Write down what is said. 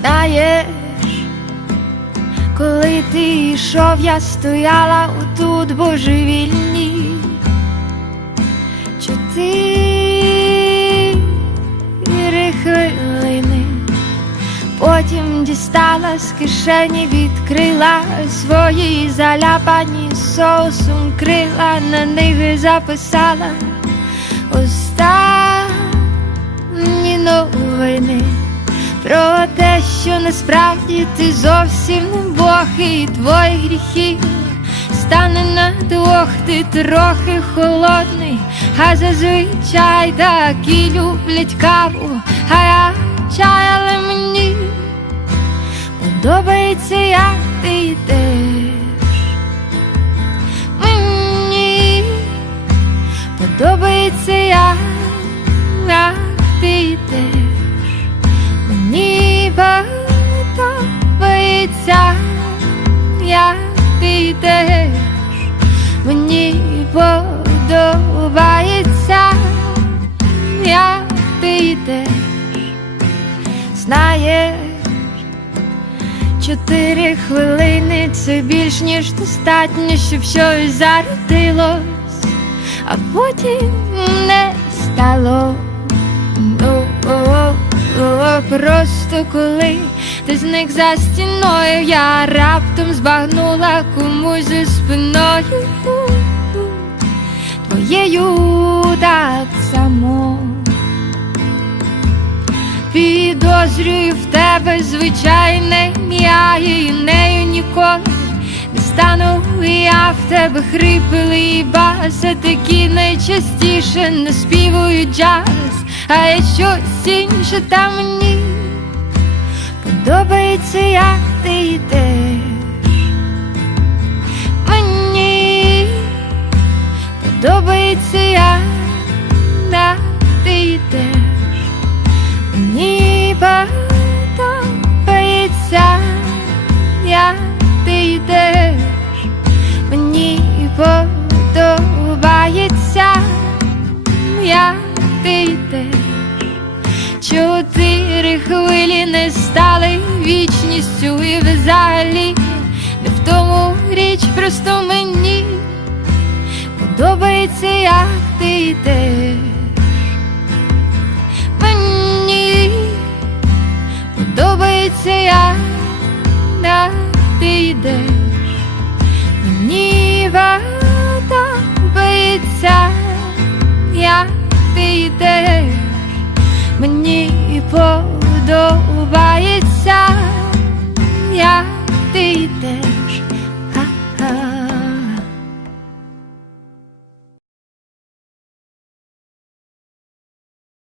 Знаєш, коли ти йшов, я стояла отут божевільні. Чотири хвилини, потім дістала з кишені, відкрила свої заляпані соусом крила, на них записала останні новини про те, що насправді ти зовсім не Бог і твої гріхи. Стане на двох, ти трохи холодний, а зазвичай такі люблять каву, а я чотири хвилини це більш ніж достатньо, щоб щось зародилось, а потім не стало. О-о-о, Просто коли ти зник за стіною, я раптом збагнула комусь за спиною твоєю так само. Підозрюю в тебе звичайне ім'я і нею ніколи не стану я в тебе хрипили баси такі найчастіше не співають джаз, а є щось інше та мені подобається, як ти йдеш. Мені подобається, як подобається, як ти йдеш. Мені подобається, як ти йдеш. Чотири хвилі не стали вічністю і взагалі не в тому річ, просто мені подобається, як ти йдеш. Як, як ти йдеш. Мені биться, як ти йдеш. Мені подобається, як ти йдеш.